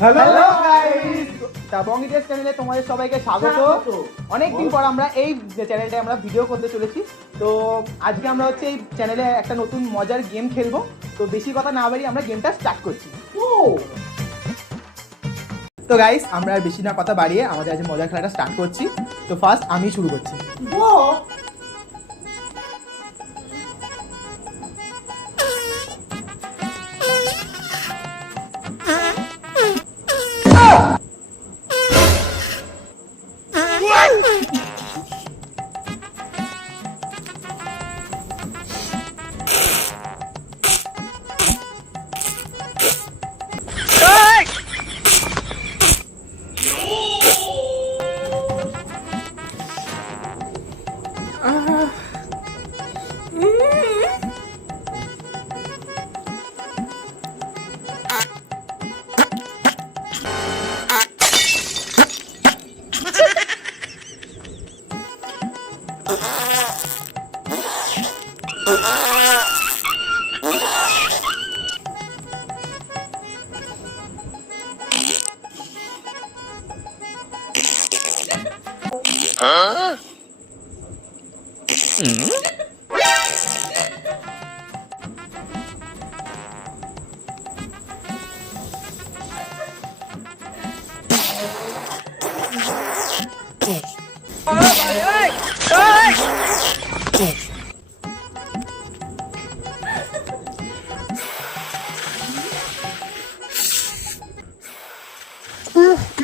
Hello guys, তা বঙ্গি test চ্যানেলে তোমাদের সবাইকে স্বাগত। অনেকদিন পর আমরা এই চ্যানেলটায় আমরা ভিডিও করতে চলেছি। তো আজকে আমরা হচ্ছে এই চ্যানেলে একটা নতুন মজার গেম খেলবো। তো বেশি কথা না বাড়িয়ে আমরা গেমটা স্টার্ট করছি। তো গাইস, আমরা আর বেশি না কথা বাড়িয়ে আমাদের আজ মজার খেলাটা স্টার্ট করছি। তো ফার্স্ট আমি শুরু করছি।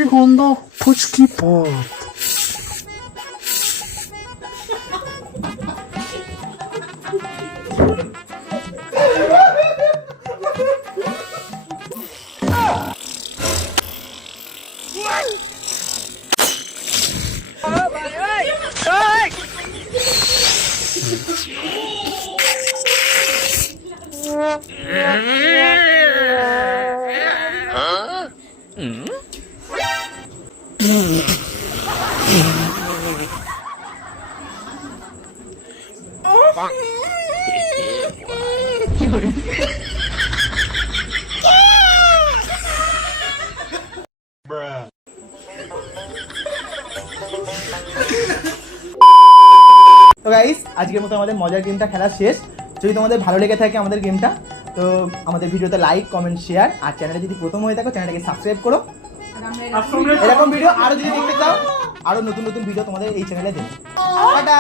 Que ganda puçki pot. তো গাইস, আজকের মতো আমাদের মজার গেমটা খেলা শেষ। যদি তোমাদের ভালো লেগে থাকে আমাদের গেমটা, তো আমাদের ভিডিওতে লাইক, কমেন্ট, শেয়ার, আর চ্যানেলে যদি প্রথম হয়ে থাকো চ্যানেলটাকে সাবস্ক্রাইব করো। এরকম ভিডিও আরো যদি দেখতে চাও, আরো নতুন নতুন ভিডিও তোমাদের এই চ্যানেলে দেবো। টাটা।